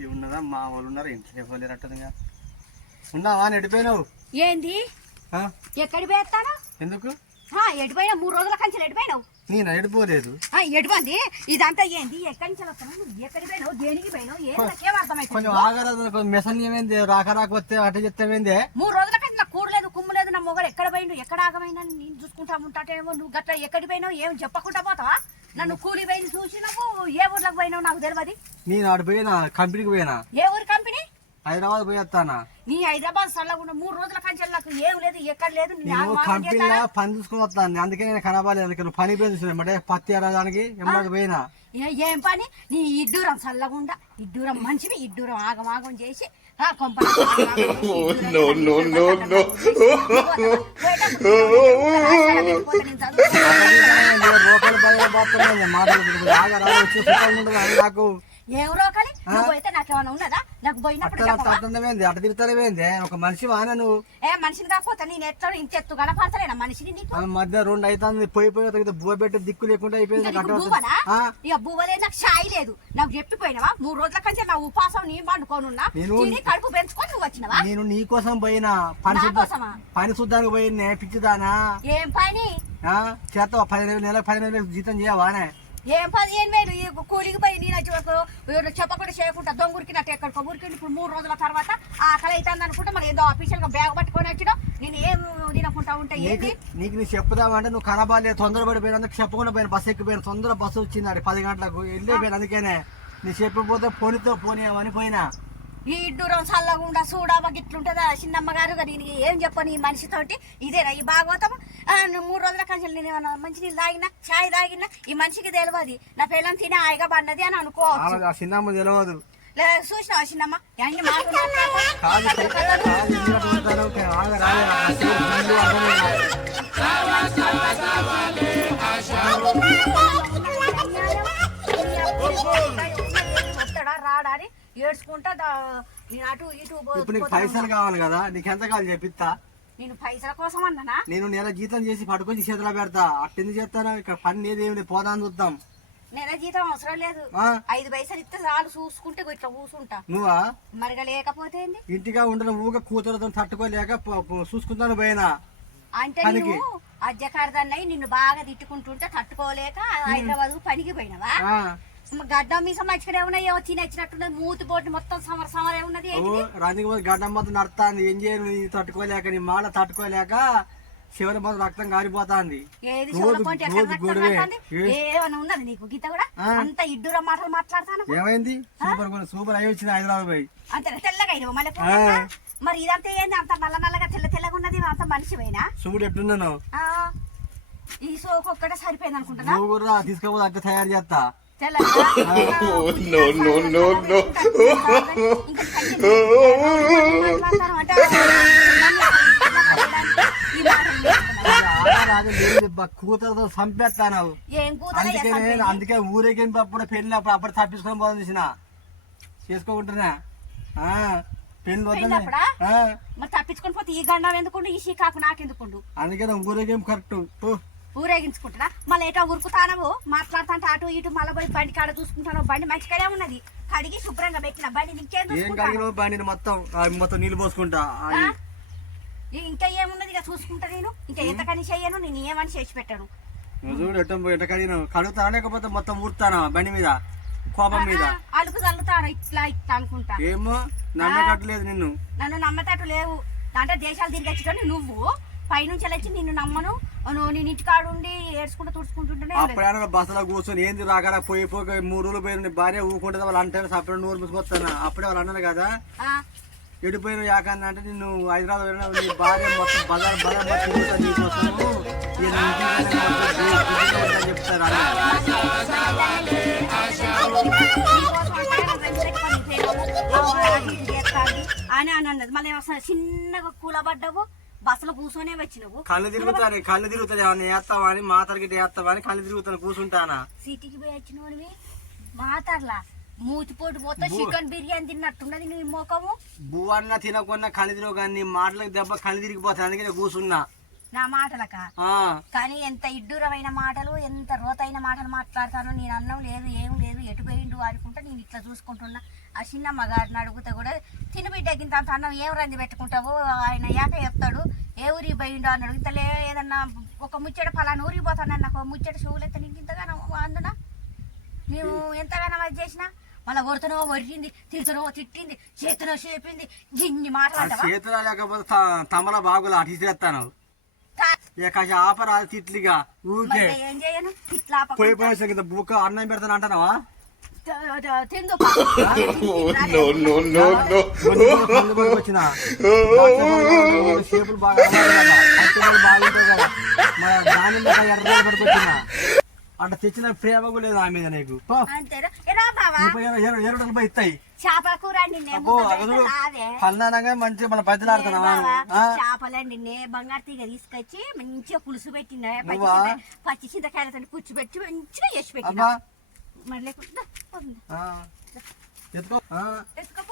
ఇవి ఉన్నదా మా వాళ్ళు ఉన్నారు ఇంట్లో పోలేరట్టుందిగా ఉన్నావా? అని ఎడిపోయినావు ఏంది? ఆ? ఎక్కడి పోయేస్తాను ఎందుకు? ఎడిపోయినా మూడు రోజుల కంచెలు ఎడిపోయినావు. నేను? ఎడిపోలేదు. ఎడిపోయింది ఇదంతా ఏంది? ఎక్కడి నుంచి వస్తున్నావు? నువ్వు ఎక్కడికి పోయినావు? దేనికి పోయినావు? ఏం నాకేం కొంచెం ఆగరాదు మెసన్ ఏమైంది? రాక రాక వస్తే అట చెప్తామేంది మూడు రోజుల కంటే నాకు కూడలేదు కుమ్ము లేదు నా మొగలు ఎక్కడ పోయిండు? ఎక్కడ ఆగమైనా నేను చూసుకుంటా ఉంటాటేమో నువ్వు గట్ల ఎక్కడికి పోయినావు? ఏం చెప్పకుండా పోతావా? నన్ను కూలి పోయింది చూసినప్పుడు ఏ ఊర్లోకి పోయినావు నాకు తెలియదు నేను ఆడ పోయినా కంపెనీకి పోయినా? ఏ ఊరు కంపెనీ? హైదరాబాద్ పోయేస్తానా నీ హైదరాబాద్ సల్లగుండా మూడు రోజుల కంచెలు నాకు ఏం లేదు ఎక్కడ లేదు నీ నేను ఆగం ఆగం కంపెనీలో చేస్తానా? పని చూసుకుని వస్తాను. అందుకే నేను కనబాలేదు అందుకే నువ్వు పని పోయి చూసిన అంటే పత్తి ఎరడానికి ఎమ్మడికి పోయినా. ఏ- ఏం పని? నీ ఇడ్డూరం చల్లగుండా ఇడ్డూరం మంచివి ఇడ్డూరం ఆగం ఆగం చేసి కొంప పోతున్నాయి మాటలు వచ్చి ఉండదు అది నాకు నాకేమైనా ఉన్నదా? నాకు పోయినప్పుడు అట్ట తిరుగుతానేమేంది ఒక మనిషి వాన నువ్వు? ఏ మనిషిని కాకపోతే నేను ఎత్తడు ఇంత ఎత్తు కనపడతలేనా మనిషిని నీకు? మధ్య రెండు అవుతుంది పోయి పోయి తగ్గితే బువ్వ పెట్టి దిక్కు లేకుండా అయిపోయింది. ఇంకా నాకు నీకు షాయి లేదు. నాకు చెప్పిపోయినావా? మూడు రోజుల కంటే నా ఉపాసం నీ పండుకోనున్నా నేను- కడుపు పెంచుకొని నువ్వు వచ్చినవా? నేను నీ కోసం పోయినా. పని? పని శుద్ధానికి పోయింది పిచ్చిదానా? ఏం పని? చేస్తావా పది నెలలు పది నెలలు జీతం చేయవానే ఏం పదిహేను వేలు ఈ కూలికి పోయి నేను వచ్చి వరకు చెప్పకుండా చేయకుండా దొంగురికినట్టు ఎక్కడికో ఊరికి ఇప్పుడు మూడు రోజుల తర్వాత ఆకలి అవుతుంది అనుకుంటే మరి ఏదో అఫీషియల్గా బ్యాగ్ పట్టుకొని వచ్చినా నేను ఏం తినకుండా ఉంటా ఏంటి నీకు నీ చెప్పుదామంటే నువ్వు కనబాలే తొందరపడిపోయినందుకు చెప్పకుండా పోయిన బస్సు ఎక్కిపోయిన. తొందర బస్సు వచ్చింది పది గంటలకు. వెళ్ళిపోయిన అందుకనే. నీ చెప్పిపోతే పోనీతో పోనీయమని పోయినా. ఈ దూరం చల్లగుండా చూడవ గిట్లుంటుందా చిన్నమ్మ గారు దీనికి ఏం చెప్పను ఈ మనిషితోటి ఇదేనా ఈ భాగవతం మూడు రోజుల కంచెలు నేను ఏమన్నా మంచి నీళ్ళు తాగినా ఛాయ్ తాగినా ఈ మనిషికి తెలియదు నా పిల్లని తినే హాయిగా పడినది అని అనుకోవచ్చు చిన్నమ్మ తెలియదు లే, చూసినావా చిన్నమ్మ ఏడ్చుకుంటా దా- నేను అటు ఇటు పో- ఇప్పుడు నీకు పోతా పైసలు. కావాలి కదా నీకు ఎంత కావాలి చెప్పిస్తా. నేను పైసల కోసం అన్నానా? నేను నెల జీతం చేసి పట్టుకొని చేతిలో పెడతా. అట్టెందుకు చేస్తాను ఇక్కడ పని ఏది ఏమి పోదాని చూద్దాం. నెల జీతం అవసరం లేదు. ఆ, ఐదు పైసలు ఇస్తే చాలు చూసుకుంటే ఇట్లా కూర్చుంటా నువ్వా? మరిగా లేకపోతే ఏంది? ఇంటిగా ఉండడం ఊగా కూతురుతో తట్టుకోలేక పో- పో- చూసుకుంటాను పోయినా. అంటే పనికి. అజ్జకారదన్నయ్య నిన్ను బాగా తిట్టుకుంటుంటే తట్టుకోలేక హైదరాబాద్ పనికి పోయినవా? ఆ, గడ్డ మీసం మంచిగానే ఉన్నాయి. ఏమో తినచ్చినట్టున్నది. మూతి పోటీ మొత్తం సమర సమరే ఏంటిది? రందికి పోతే గడ్డం మొత్తం నడుతాంది ఏం చేయను? నీ తట్టుకోలేక నీ మాట తట్టుకోలేక చివరి మొత్తం రక్తం కారిపోతాంది ఏది రోజు- చెవుల పొంటి ఎక్కడ రోజు రక్తం గొడవే. కారుతోంది? ఏ- ఏమన్నా ఉన్నది నీకు గీత కూడా. అంత ఇడ్డుర మాటలు మాట్లాడతాను ఏమైంది? సూపర్ సూపర్ అయి వచ్చింది హైదరాబాద్ పోయి. అంత తెల్లగా అయినావు మళ్ళీ. మరి ఇదంతా ఏంది? అంత నల్ల నల్లగా తెల్ల తెల్లగా ఉన్నది? అంత మనిషివేనా చూడు ఎట్టున్నాను ఆ, ఈ సోకు ఒక్కటే సరిపోయింది అనుకుంటున్నా తీసుకోపోతే అట్లా తయారు చేస్తా. లేదు బా, కూతురుతో అందుకే నేను అందుకే ఊరేగింపప్పుడు పెళ్ళి అప్పుడు అప్పుడు తప్పించుకొని పోదాం చూసిన చేసుకోకుంటున్నా పెళ్ళి తప్పించుకొని పోతే ఈ గండం ఎందుకుండు ఈ షీకాకు నాకెందుకుండు అందుకే నా ఊరేగింపు కరెక్ట్. ఊరేగించుకుంటున్నా. మళ్ళీ ఏటో ఉరుకుతానవు మాట్లాడుతుంటే అటు ఇటు మళ్ళీ పోయి బండి కాడ చూసుకుంటాను బండి మంచిగానే ఉన్నది. కడిగి శుభ్రంగా పెట్టిన బండి ఇంకేం ఏం చూసుకుంటాను బండిని మొత్తం ఆ, మొత్తం నీళ్ళు పోసుకుంటా ఆ, ఆ? ఈ- ఇంకా ఏమున్నది ఇక చూసుకుంటా నేను. ఇంకా ఎంత కని చెయ్యను నేను ఏమని చేసి పెట్టాను. నువ్వు చూడు ఎట్ట ఎట్ట కడిగిన. కడుగుతా లేకపోతే మొత్తం ఊరుతానా బండి మీద? కోపం మీద? అలుకు చల్లుతాను ఇట్లా ఇట్లా అనుకుంటా. ఏమో నమ్మకట్లేదు నిన్ను. నన్ను నమ్మేటట్టు లేవు. అంటే దేశాలు తిరిగి వచ్చేటోని నువ్వు. పైనుంచి వచ్చి నిన్ను నమ్మను. నేను ఇంటికాడు ఉండి ఏడ్చుకుంటూ తుడుచుకుంటుంటేనే లేదు. అప్పుడైనా బస్సులో కూర్చొని ఏంది రాకరా పోయి పోయి మూడు రోజులు పోయి భార్య ఊకుంటుంది వాళ్ళు అంటారు సపరేట్ నూరు మూసుకొస్తాను అప్పుడే వాళ్ళు అన్నారు కదా ఆ, ఎడిపోయిన యాకన్నా అంటే నిన్ను హైదరాబాద్ వెళ్ళినా నీ భార్య మొత్తం బజార్ బజార్ మొత్తం చెప్తారు అలా. అని అని అన్నది మళ్ళీ చిన్నగా కూలబడ్డావు బస్సులో కూర్చొనే వచ్చినవు కళ్ళు తిరుగుతాను కళ్ళు తిరుగుతుంది ఏమన్నా వేస్తావా అని మాతరకి వేస్తావా అని కళ్ళు తిరుగుతాను కూర్చుంటానా? సిటీకి పోయి వచ్చినవి మాట్లాడలా మూతిపోటు పోతే. చికెన్ బిర్యానీ తిన్నట్టున్నది నీ ముఖము. బువ్వన్న తినకున్నా కళ్ళు తిరుగు కానీ నీ మాటలకు దెబ్బ కళ్ళు తిరిగిపోతాయి అందుకే నేను కూర్చున్నా. నా మాటలక? కానీ ఎంత ఇడ్డూరమైన మాటలు ఎంత రోతైన మాటలు మాట్లాడతానో నేను అన్నం లేదు ఏం లేదు ఎటు పోయిండు అనుకుంటా నేను ఇట్లా చూసుకుంటున్నా. ఆ చిన్నమ్మ గారిని అడుగుతా కూడా తినబిడ్డకి ఇంత అంత అన్నం ఏం రంది పెట్టుకుంటావు? ఆయన ఏక చెప్తాడు. ఏ ఊరికి పోయిండు? అని అడుగుతలే ఏదన్నా ఒక ముచ్చట ఫలానా ఊరికి పోతాను? నాకు ఒక ముచ్చట షూలెత్త నీకు ఇంతగానో అందునా? మేము ఎంతగానో అది చేసినా? మళ్ళీ కొడుతునో వరిగింది తిడుతునో తిట్టింది చేతునో చేపింది ఇన్ని ఆ మాట్లాడతావా? చేతులు లేకపోతే త- తమల బాగులు అటు తా- ఇక ఆపరాదు తిట్లిగా ఊకే ఏం చేయను? పోయి పోయి కింద బుక్క అన్నం పెడతాను అంటానవా తిందు no, no, no, no. వచ్చిన. షేపులు బాగా బాగుంటాయి కదా మన దానిమ్మ ఎర్ర పడుకొచ్చిన అంటే తెచ్చిన ప్రేమ కూడా లేదు ఆ మీద నీకు. పో. అంతేనా? ఎరా బావా. ఈ పై ఎర్ర ఎర్ర ఎర్రలు పోయి ఇస్తాయి. చేపల కూర నిన్నే అబ్బో అగదు పల్నానంగా మంచిగా మన బద్దలు ఆడుతున్నావా? చేపలండి నే బంగారు తీగ తీసుకొచ్చి మంచిగా పులుసు పెట్టిండే పచ్చి చింతకాయలతో పుచ్చి పెట్టి మంచిగా చేసి పెట్టిన. మరి లేకుండా ఆ. ఎత్తుకో. ఆ. ఎత్తు